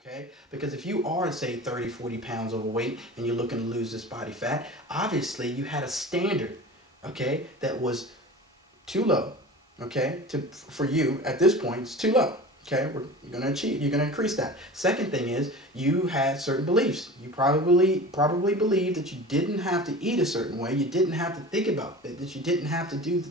Okay? Because if you are, say, 30, 40 pounds overweight and you're looking to lose this body fat, obviously you had a standard, okay, that was too low, okay, for you at this point, it's too low. Okay, you're gonna achieve, you're gonna increase that. Second thing is you had certain beliefs. You probably believed that you didn't have to eat a certain way. You didn't have to think about it. That you didn't have to do,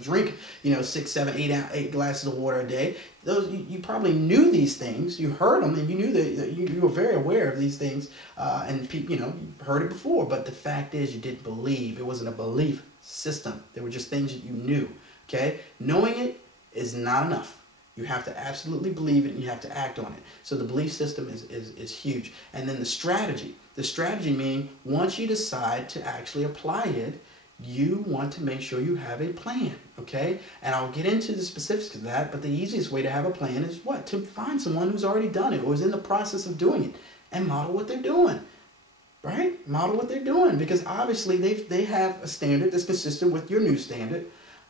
drink, 6, 7, 8 glasses of water a day. Those you probably knew these things. You heard them, and you knew that you were very aware of these things, and people, you heard it before. But the fact is, you didn't believe. It wasn't a belief system. They were just things that you knew. Okay, knowing it is not enough. You have to absolutely believe it and you have to act on it. So the belief system is huge. And then the strategy. The strategy meaning once you decide to actually apply it, you want to make sure you have a plan, okay? And I'll get into the specifics of that, but the easiest way to have a plan is what? To find someone who's already done it or is in the process of doing it and model what they're doing, right? Model what they're doing because obviously they have a standard that's consistent with your new standard.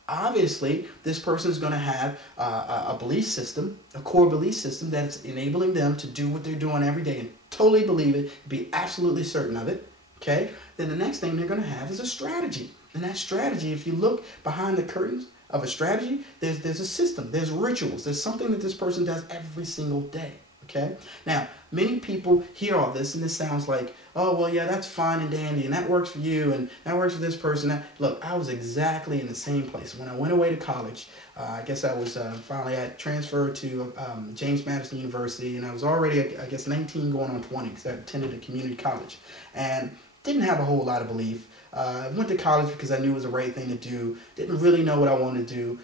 Obviously, this person is going to have a belief system, a core belief system that's enabling them to do what they're doing every day and totally believe it, be absolutely certain of it, okay? Then the next thing they're going to have is a strategy. And that strategy, if you look behind the curtains of a strategy, there's a system, there's rituals, there's something that this person does every single day. Okay? Now, many people hear all this and this sounds like, oh, well, yeah, that's fine and dandy and that works for you and that works for this person. Look, I was exactly in the same place. When I went away to college, I guess I was finally I transferred to James Madison University and I was already, I guess, 19 going on 20 because I attended a community college and didn't have a whole lot of belief. I went to college because I knew it was the right thing to do. Didn't really know what I wanted to do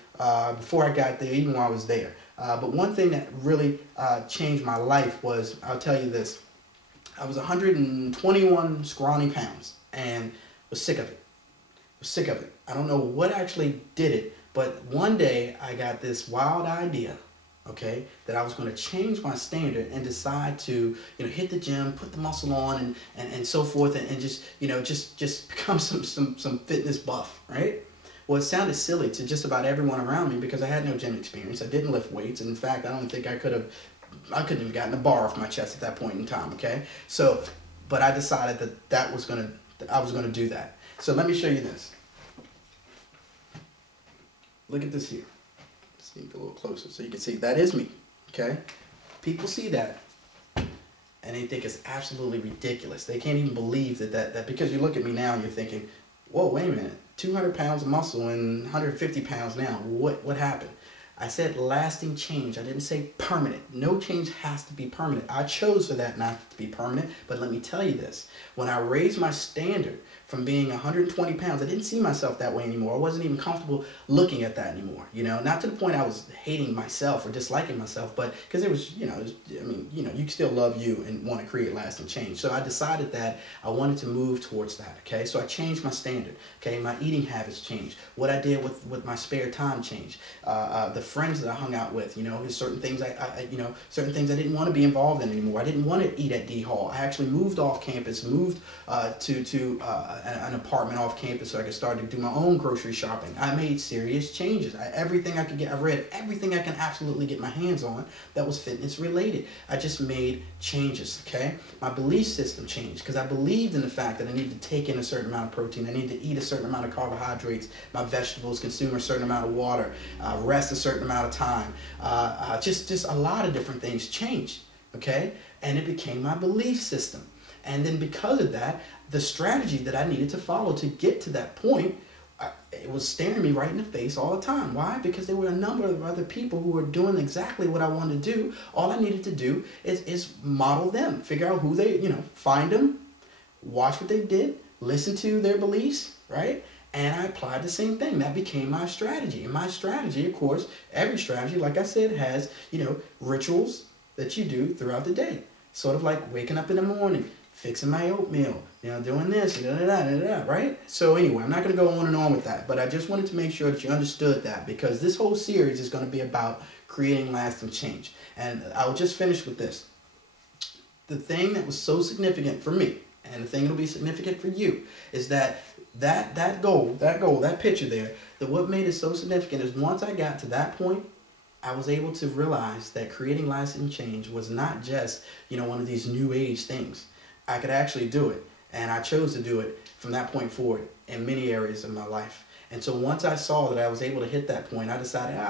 before I got there, even while I was there. But one thing that really changed my life was, I'll tell you this, I was 121 scrawny pounds and was sick of it. Was sick of it. I don't know what actually did it, but one day I got this wild idea, okay, that I was going to change my standard and decide to, hit the gym, put the muscle on and so forth and just become some fitness buff, right? Well, it sounded silly to just about everyone around me because I had no gym experience. I didn't lift weights. And in fact, I don't think I couldn't have gotten a bar off my chest at that point in time, okay? So, but I decided that I was going to do that. So let me show you this. Look at this here. Let's get a little closer so you can see that is me, okay? People see that and they think it's absolutely ridiculous. They can't even believe that because you look at me now and you're thinking, whoa, wait a minute. 200 pounds of muscle and 150 pounds now. What happened? I said lasting change. I didn't say permanent. No change has to be permanent. I chose for that not to be permanent, but let me tell you this. When I raised my standard from being 120 pounds, I didn't see myself that way anymore. I wasn't even comfortable looking at that anymore. Not to the point I was hating myself or disliking myself, but because it was, you can still love you and want to create lasting change. So I decided that I wanted to move towards that, okay? So I changed my standard, okay? My eating habits changed. What I did with my spare time changed. The friends that I hung out with, certain things certain things I didn't want to be involved in anymore. I didn't want to eat at D Hall. I actually moved off campus, moved to an apartment off campus so I could start to do my own grocery shopping. I made serious changes. Everything I could get, I read everything I can absolutely get my hands on that was fitness related. I just made changes, okay? My belief system changed because I believed in the fact that I needed to take in a certain amount of protein. I needed to eat a certain amount of carbohydrates, my vegetables, consume a certain amount of water, rest a certain amount of time. Just a lot of different things changed, okay? And it became my belief system. And then because of that, the strategy that I needed to follow to get to that point, it was staring me right in the face all the time. Why? Because there were a number of other people who were doing exactly what I wanted to do. All I needed to do is model them, figure out who they, find them, watch what they did, listen to their beliefs, right? And I applied the same thing. That became my strategy. And my strategy, of course, every strategy, like I said, has, rituals that you do throughout the day. Sort of like waking up in the morning, fixing my oatmeal, doing this, right? So anyway, I'm not going to go on and on with that, but I just wanted to make sure that you understood that because this whole series is going to be about creating lasting change. And I'll just finish with this. The thing that was so significant for me, and the thing that'll be significant for you, is that goal, that picture there, that what made it so significant is once I got to that point, I was able to realize that creating lasting change was not just, one of these new age things. I could actually do it. And I chose to do it from that point forward in many areas of my life. And so once I saw that I was able to hit that point, I decided,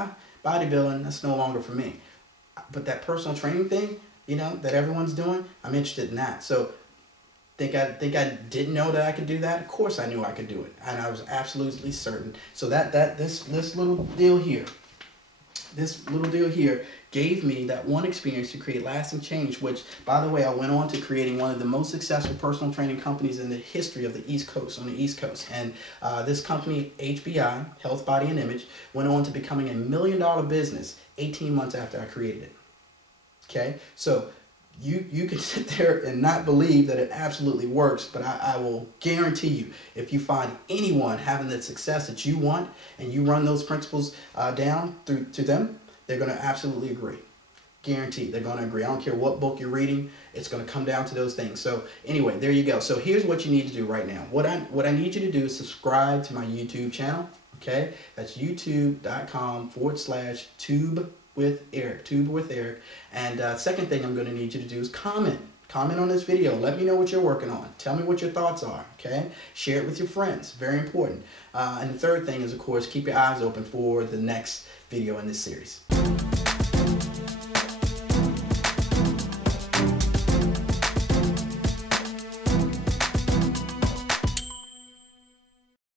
bodybuilding, that's no longer for me. But that personal training thing, that everyone's doing, I'm interested in that. So think I didn't know that I could do that? Of course I knew I could do it. And I was absolutely certain. So this little deal here, gave me that one experience to create lasting change, which, by the way, I went on to creating one of the most successful personal training companies in the history of the East Coast, on the East Coast. And this company, HBI, Health, Body, and Image, went on to becoming $1 million business 18 months after I created it. Okay? So you can sit there and not believe that it absolutely works, but I will guarantee you, if you find anyone having the success that you want and you run those principles down to them, they're going to absolutely agree. Guaranteed, they're going to agree. I don't care what book you're reading, it's going to come down to those things. So anyway, there you go. So here's what you need to do right now. What I need you to do is subscribe to my YouTube channel. Okay, that's youtube.com/tube with Eric. And second thing I'm going to need you to do is comment on this video. Let me know what you're working on. Tell me what your thoughts are. Okay, share it with your friends. Very important. And the third thing is, of course, keep your eyes open for the next video in this series.